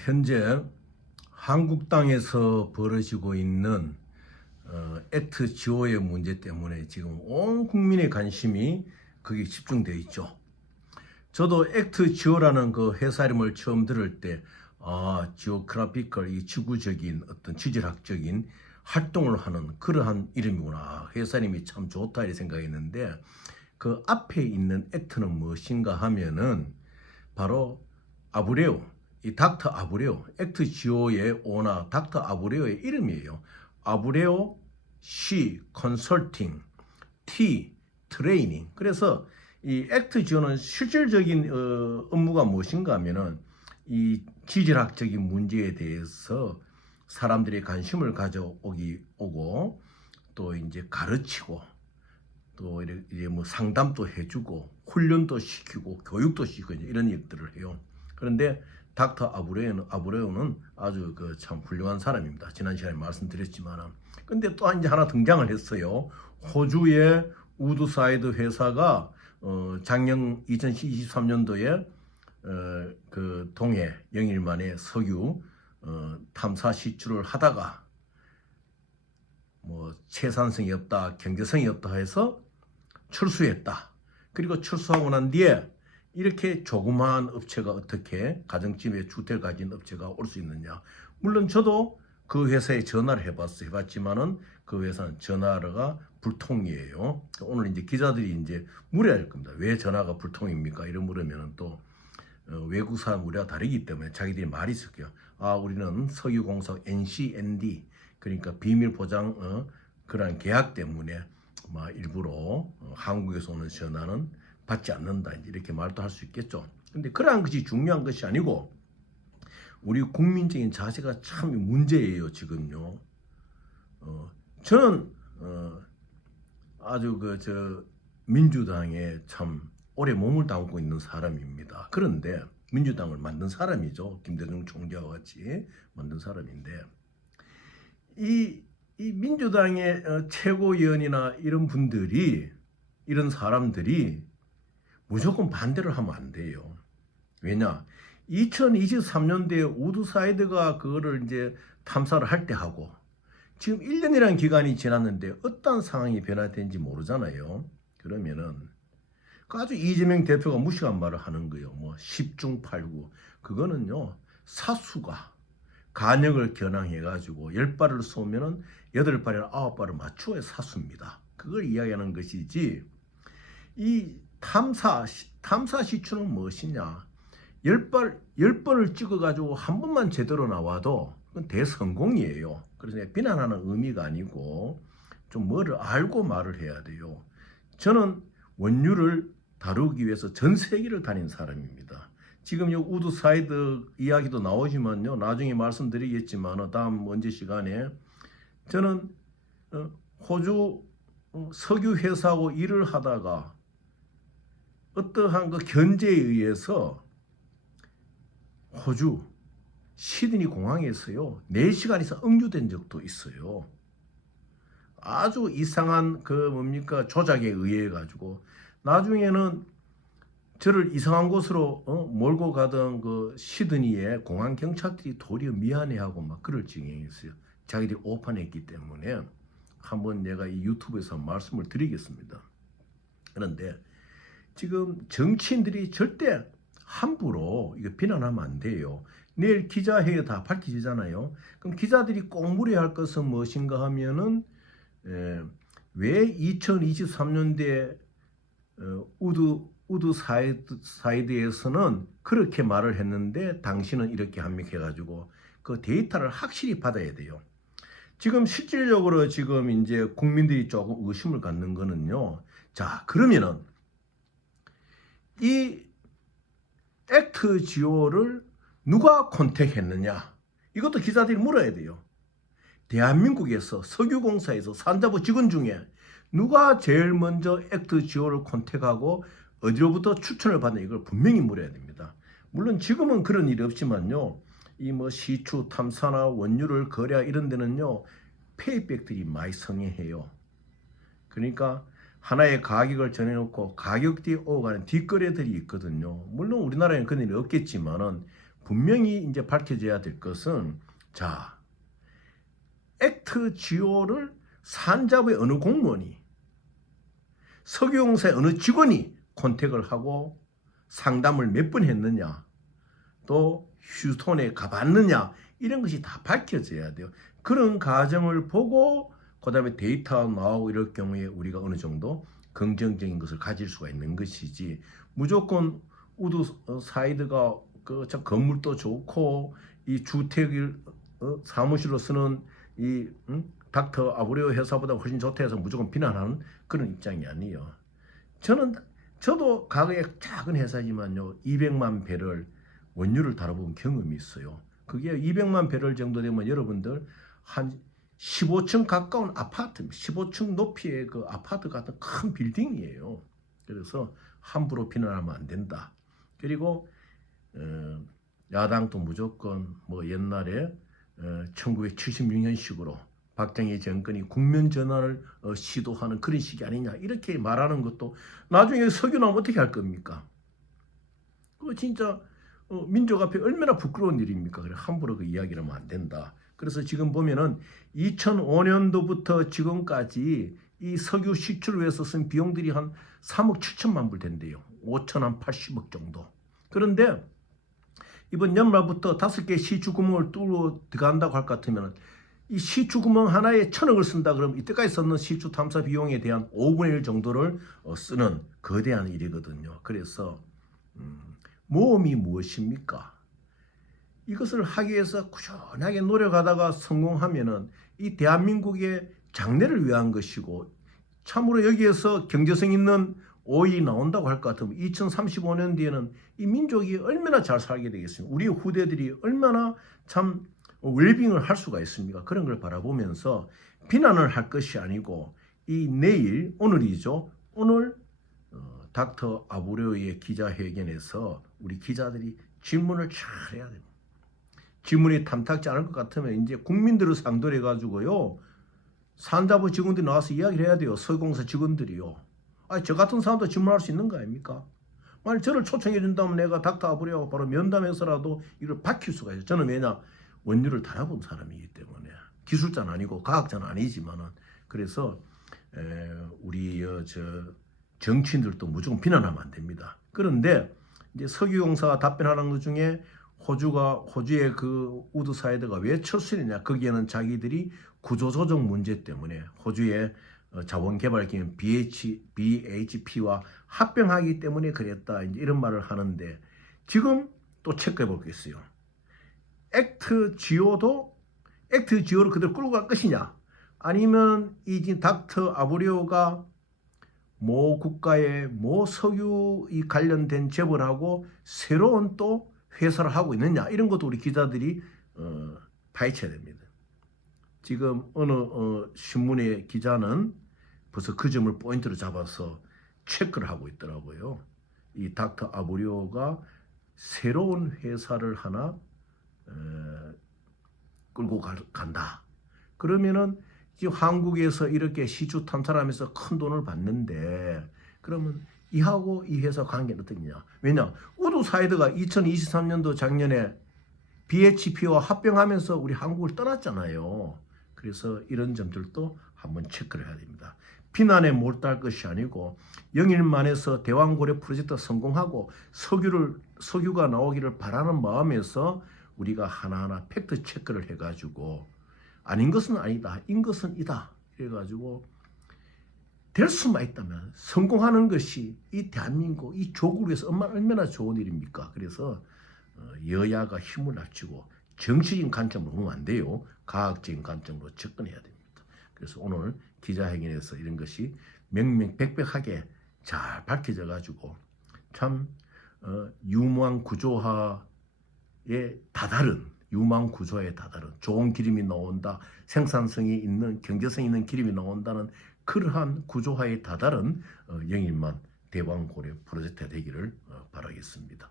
현재 한국 땅에서 벌어지고 있는 액트 지오의 문제 때문에 지금 온 국민의 관심이 거기에 집중되어 있죠. 저도 액트 지오라는 그 회사 이름을 처음 들을 때 지오그래피컬, 이 지구적인 어떤 지질학적인 활동을 하는 그러한 이름이구나. 회사 이름이 참 좋다 이렇게 생각했는데, 그 앞에 있는 액트는 무엇인가 하면은 바로 아브레우, 이 닥터 아브레우, 액트 지오의 오너 닥터 아브레우의 이름이에요. 아브레우 C 컨설팅, T 트레이닝. 그래서 이 액트 지오는 실질적인 업무가 무엇인가 하면은 이 지질학적인 문제에 대해서 사람들의 관심을 가져오고 또 이제 가르치고 또 이제 뭐 상담도 해주고 훈련도 시키고 교육도 시키고 이런 일들을 해요. 그런데 닥터 아브레우는 아주 그 참 훌륭한 사람입니다. 지난 시간에 말씀드렸지만은. 근데 또 이제 하나 등장을 했어요. 호주의 우드사이드 회사가 작년 2023년도에 그 동해 영일 만에 석유 탐사 시추를 하다가 뭐 채산성이 없다, 경제성이 없다 해서 철수했다. 그리고 철수하고 난 뒤에 이렇게 조그마한 업체가 어떻게 가정집에 주택을 가진 업체가 올 수 있느냐. 물론 저도 그 회사에 전화를 해봤지만은 그 회사는 전화가 불통이에요. 오늘 이제 기자들이 이제 물어야 할 겁니다. 왜 전화가 불통입니까? 이런 물으면은 또 외국 사람 우리와 다르기 때문에 자기들이 말이 있을 거예요. 우리는 석유공사 NCND, 그러니까 비밀 보장 그런 계약 때문에 일부러 한국에서 오는 전화는 받지 않는다, 이렇게 말도 할 수 있겠죠. 근데 그러한 것이 중요한 것이 아니고 우리 국민적인 자세가 참 문제예요 지금요. 저는 아주 민주당에 참 오래 몸을 담고 있는 사람입니다. 그런데 민주당을 만든 사람이죠. 김대중 총재와 같이 만든 사람인데 이 민주당의 최고위원이나 이런 분들이, 이런 사람들이 무조건 반대를 하면 안 돼요. 왜냐? 2023년도에 우드사이드가 그거를 이제 탐사를 할 때 하고 지금 1년이라는 기간이 지났는데 어떤 상황이 변화된지 모르잖아요. 그러면은 아주 이재명 대표가 무식한 말을 하는 거예요. 뭐 10중 8구. 그거는요, 사수가 간역을 겨냥해가지고 10발을 쏘면은 8발이나 9발을 맞추어야 사수입니다. 그걸 이야기하는 것이지, 이 탐사 시추는 무엇이냐? 10번을 찍어가지고 한 번만 제대로 나와도 그건 대성공이에요. 그래서 내가 비난하는 의미가 아니고 좀 뭐를 알고 말을 해야 돼요. 저는 원유를 다루기 위해서 전 세계를 다닌 사람입니다. 지금 이 우드사이드 이야기도 나오지만요, 나중에 말씀드리겠지만 다음 언제 시간에 저는 호주 석유 회사하고 일을 하다가 어떠한 그 견제에 의해서 호주 시드니 공항에서요 4시간 이상 응유된 적도 있어요. 아주 이상한 조작에 의해 가지고 나중에는 저를 이상한 곳으로 몰고 가던 그 시드니의 공항 경찰들이 도리어 미안해하고 막 그럴 지경이 있어요. 자기들이 오판했기 때문에. 한번 내가 이 유튜브에서 말씀을 드리겠습니다. 그런데 지금 정치인들이 절대 함부로 이거 비난하면 안 돼요. 내일 기자회의 다 밝혀지잖아요. 그럼 기자들이 꼭 물어야 할 것은 무엇인가 하면은 왜 2023년도에 우드사이드에서는 그렇게 말을 했는데 당신은 이렇게 합니까 해가지고 그 데이터를 확실히 받아야 돼요. 지금 실질적으로 지금 이제 국민들이 조금 의심을 갖는 거는요. 자, 그러면은 이 액트 지오를 누가 컨택했느냐? 이것도 기자들이 물어야 돼요. 대한민국에서 석유공사에서 산자부 직원 중에 누가 제일 먼저 액트 지오를 컨택하고 어디로부터 추천을 받는, 이걸 분명히 물어야 됩니다. 물론 지금은 그런 일이 없지만요, 이 뭐 시추 탐사나 원유를 거래 이런 데는요 페이백들이 많이 성행해요. 그러니까 하나의 가격을 정해놓고 가격 뒤에 오가는 뒷거래들이 있거든요. 물론 우리나라에는 그런 일이 없겠지만은 분명히 이제 밝혀져야 될 것은, 자, 액트지오를 산자부의 어느 공무원이, 석유공사의 어느 직원이 컨택을 하고 상담을 몇 번 했느냐, 또 휴스톤에 가봤느냐, 이런 것이 다 밝혀져야 돼요. 그런 과정을 보고 그 다음에 데이터가 나오고 이럴 경우에 우리가 어느 정도 긍정적인 것을 가질 수가 있는 것이지, 무조건 우드 사이드가 저 건물도 좋고 이 주택을 사무실로 쓰는 이 닥터 아브레오 회사보다 훨씬 좋다 해서 무조건 비난하는 그런 입장이 아니에요. 저도 과거에 작은 회사지만요, 200만 배럴 원유를 다뤄본 경험이 있어요. 그게 200만 배럴 정도 되면 여러분들 한 15층 가까운 아파트, 15층 높이의 그 아파트 같은 큰 빌딩이에요. 그래서 함부로 비난하면 안 된다. 그리고 야당도 무조건 뭐 옛날에 1976년식으로 박정희 정권이 국면 전환을 시도하는 그런 식이 아니냐, 이렇게 말하는 것도 나중에 석유 나오면 어떻게 할 겁니까? 그거 진짜 민족 앞에 얼마나 부끄러운 일입니까? 그래, 함부로 그 이야기를 하면 안 된다. 그래서 지금 보면은 2005년도부터 지금까지 이 석유 시출을 위해서 쓴 비용들이 한 3억 7천만 불 된대요. 5,080억 정도. 그런데 이번 연말부터 5개 시추 구멍을 뚫어 들어간다고 할 것 같으면, 이 시추 구멍 하나에 1,000억을 쓴다 그러면 이때까지 썼는 시추 탐사 비용에 대한 5분의 1 정도를 쓰는 거대한 일이거든요. 그래서 모험이 무엇입니까? 이것을 하기 위해서 꾸준하게 노력하다가 성공하면은 이 대한민국의 장래를 위한 것이고, 참으로 여기에서 경제성 있는 오일이 나온다고 할 것 같으면 2035년 뒤에는 이 민족이 얼마나 잘 살게 되겠습니까? 우리 후대들이 얼마나 참 웰빙을 할 수가 있습니까? 그런 걸 바라보면서 비난을 할 것이 아니고, 이 내일, 오늘이죠. 오늘 닥터 아브레오의 기자회견에서 우리 기자들이 질문을 잘 해야 됩니다. 질문이 탐탁지 않을 것 같으면 이제 국민들을 상대로 해가지고요, 산자부 직원들이 나와서 이야기를 해야 돼요. 석유공사 직원들이요. 저 같은 사람도 질문할 수 있는 거 아닙니까? 만약 저를 초청해 준다면 내가 닥터 아브레오 바로 면담해서라도 이걸 밝힐 수가 있어요. 저는 왜냐, 원유를 달아본 사람이기 때문에, 기술자는 아니고 과학자는 아니지만은. 그래서 우리 정치인들도 무조건 비난하면 안 됩니다. 그런데 이제 석유공사가 답변하는 것 중에 호주의 그 우드사이드가 왜 철수했냐, 거기에는 자기들이 구조조정 문제 때문에 호주의 자원개발기업 BHP와 합병하기 때문에 그랬다, 이제 이런 말을 하는데, 지금 또 체크해 보겠어요. 액트지오를 그대로 끌고 갈 것이냐, 아니면 이 닥터 아브레오가 모 국가의 모 석유 이 관련된 재벌하고 새로운 또 회사를 하고 있느냐, 이런 것도 우리 기자들이 파헤쳐야 됩니다. 지금 어느 신문의 기자는 벌써 그 점을 포인트로 잡아서 체크를 하고 있더라고요. 이 닥터 아브레오가 새로운 회사를 하나 끌고 간다. 그러면은 지금 한국에서 이렇게 시주 탐사를 하면서 큰 돈을 받는데, 그러면 이하고 이 회사 관계는 어떠냐? 왜냐, 우드사이드가 2023년도 작년에 BHP와 합병하면서 우리 한국을 떠났잖아요. 그래서 이런 점들도 한번 체크를 해야 됩니다. 비난에 몰두할 것이 아니고, 영일만에서 대왕고려 프로젝트 성공하고 석유가 나오기를 바라는 마음에서 우리가 하나하나 팩트 체크를 해가지고, 아닌 것은 아니다, 인 것은 이다, 이래가지고 될 수만 있다면 성공하는 것이 이 대한민국, 이 조국을 위해서 얼마나 좋은 일입니까? 그래서 여야가 힘을 합치고 정치적인 관점으로 보면 안 돼요. 과학적인 관점으로 접근해야 됩니다. 그래서 오늘 기자회견에서 이런 것이 명명백백하게 잘 밝혀져 가지고, 참 유망 구조화에 다다른 좋은 기름이 나온다, 생산성이 있는, 경제성 있는 기름이 나온다는 그러한 구조화에 다다른 영일만 대왕고려 프로젝트가 되기를 바라겠습니다.